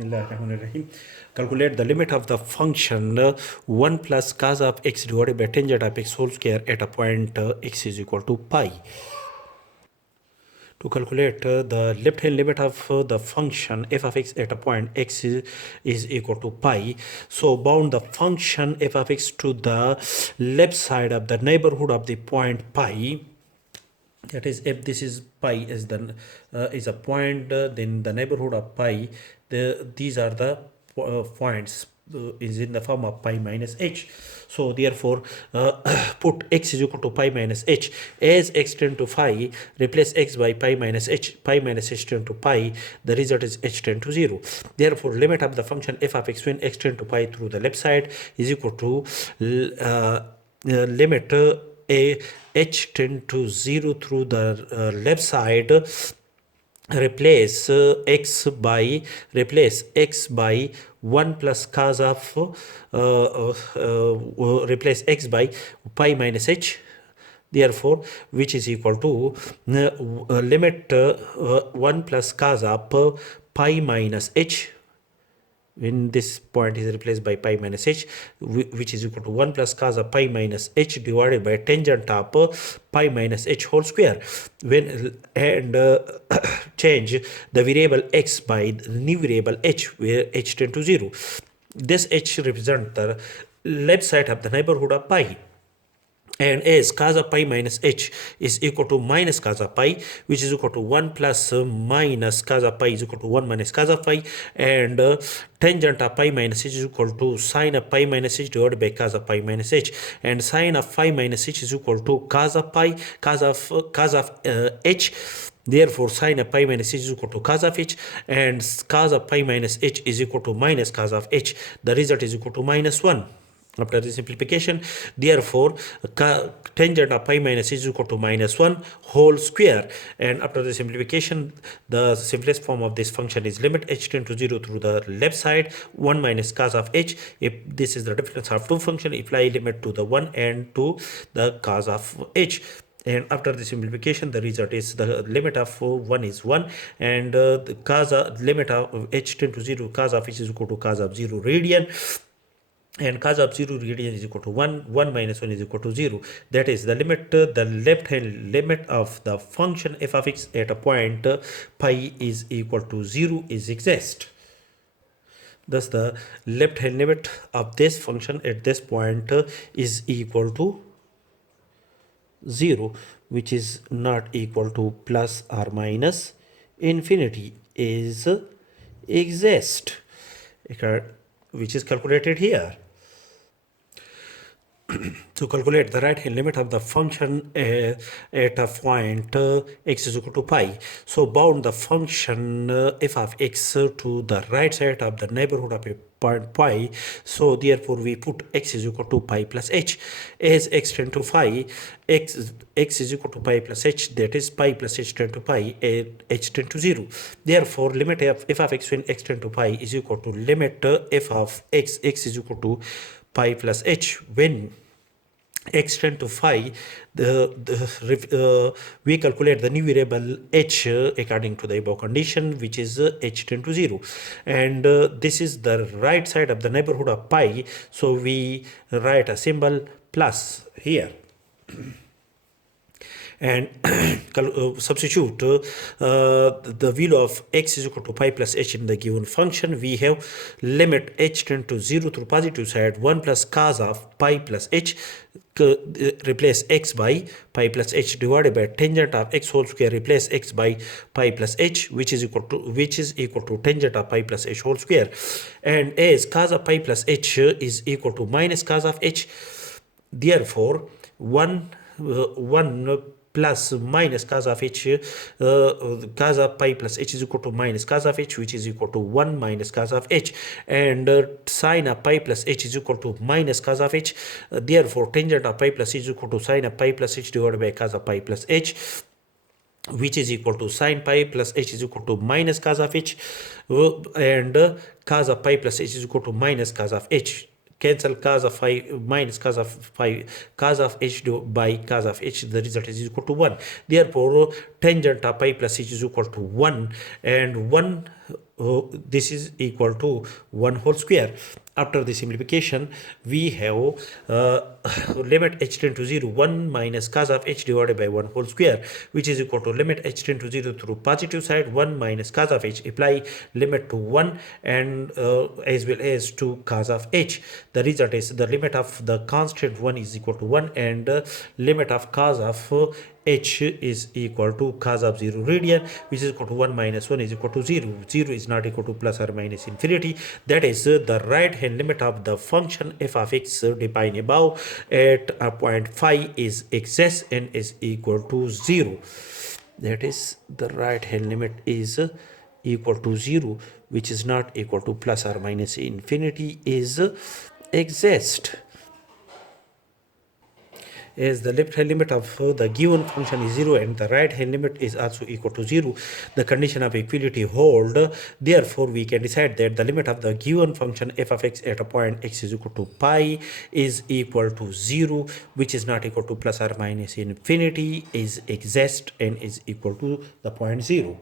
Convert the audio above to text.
Bismillahirrahmanirrahim. Calculate the limit of the function 1 plus cos of x divided by tangent of x whole square at a point x is equal to pi. To calculate the left hand limit of the function f of x at a point x is equal to pi, so bound the function f of x to the left side of the neighborhood of the point pi. That is, if this is pi is a point, then the neighborhood of pi, these are the points, is in the form of pi minus h. So therefore, put x is equal to pi minus h. As x tend to phi, replace x by pi minus h. Pi minus h tend to pi. The result is h tend to 0. Therefore, limit of the function f of x when x tend to pi through the left side is equal to limit h tend to 0 through the left side. Replace x by 1 plus cos of replace x by pi minus h. Therefore, which is equal to limit 1 plus cos of pi minus h, when this point is replaced by pi minus h, which is equal to 1 plus cos of pi minus h divided by tangent of pi minus h whole square. Change the variable x by the new variable h, where h tend to 0. This h represents the left side of the neighborhood of pi. And as cos of pi minus h is equal to minus cos of pi, which is equal to 1 plus minus cos of pi is equal to 1 minus cos of pi, and tangent of pi minus h is equal to sine of pi minus h divided by cos of pi minus h, and sine of pi minus h is equal to cos of pi, cos of h. Therefore, sine of pi minus h is equal to cos of h, and cos of pi minus h is equal to minus cos of h. The result is equal to minus 1. After the simplification, therefore, tangent of pi minus h is equal to minus 1 whole square. And after the simplification, the simplest form of this function is limit h tend to 0 through the left side, 1 minus cos of h. If this is the difference of two functions, apply limit to the 1 and to the cos of h. And after the simplification, the result is the limit of 1 is 1, and the cos of limit of h tend to 0, cos of h is equal to cos of 0 radian. And cos of 0 radian is equal to 1, 1 minus 1 is equal to 0. That is the limit, the left hand limit of the function f of x at a point pi is equal to 0 is exist. Thus, the left hand limit of this function at this point is equal to 0, which is not equal to plus or minus infinity, is exist, which is calculated here. To calculate the right hand limit of the function at a point x is equal to pi, so bound the function f of x to the right side of the neighborhood of a point pi. So therefore, we put x is equal to pi plus h. As x tend to phi, x is equal to pi plus h, that is pi plus h tend to pi, h tend to 0. Therefore, limit f of x when x tend to pi is equal to limit f of x is equal to pi plus h. When x tend to phi, we calculate the new variable h according to the above condition, which is h tend to 0. And this is the right side of the neighborhood of pi, so we write a symbol plus here. And substitute the value of x is equal to pi plus h in the given function. We have limit h tend to 0 through positive side, 1 plus cos of pi plus h, replace x by pi plus h divided by tangent of x whole square, replace x by pi plus h, which is equal to tangent of pi plus h whole square. And as cos of pi plus h is equal to minus cos of h, therefore 1 plus minus cos of h, cos of pi plus h is equal to minus cos of h, which is equal to 1 minus cos of h, and sine of pi plus h is equal to minus cos of h. Therefore, tangent of pi plus h is equal to sine of pi plus h divided by cos of pi plus h, which is equal to sine pi plus h is equal to minus cos of h, and cos of pi plus h is equal to minus cos of h. Cancel cos of phi minus cos of phi, cos of h by cos of h, the result is equal to 1. Therefore, tangent of pi plus h is equal to 1, and 1 this is equal to 1 whole square. After the simplification, we have limit h tend to 0, 1 minus cos of h divided by 1 whole square, which is equal to limit h tend to 0 through positive side, 1 minus cos of h, apply limit to 1 and as well as to cos of h. The result is the limit of the constant 1 is equal to 1 and limit of cos of h is equal to cos of 0 radian, which is equal to 1 minus 1 is equal to 0. 0 is not equal to plus or minus infinity. That is the right hand limit of the function f of x defined above at a point phi is excess and is equal to 0. That is the right hand limit is equal to 0, which is not equal to plus or minus infinity is exist. As the left hand limit of the given function is 0 and the right hand limit is also equal to 0, the condition of equality hold. Therefore, we can decide that the limit of the given function f of x at a point x is equal to pi is equal to 0, which is not equal to plus or minus infinity, is exist and is equal to the point 0.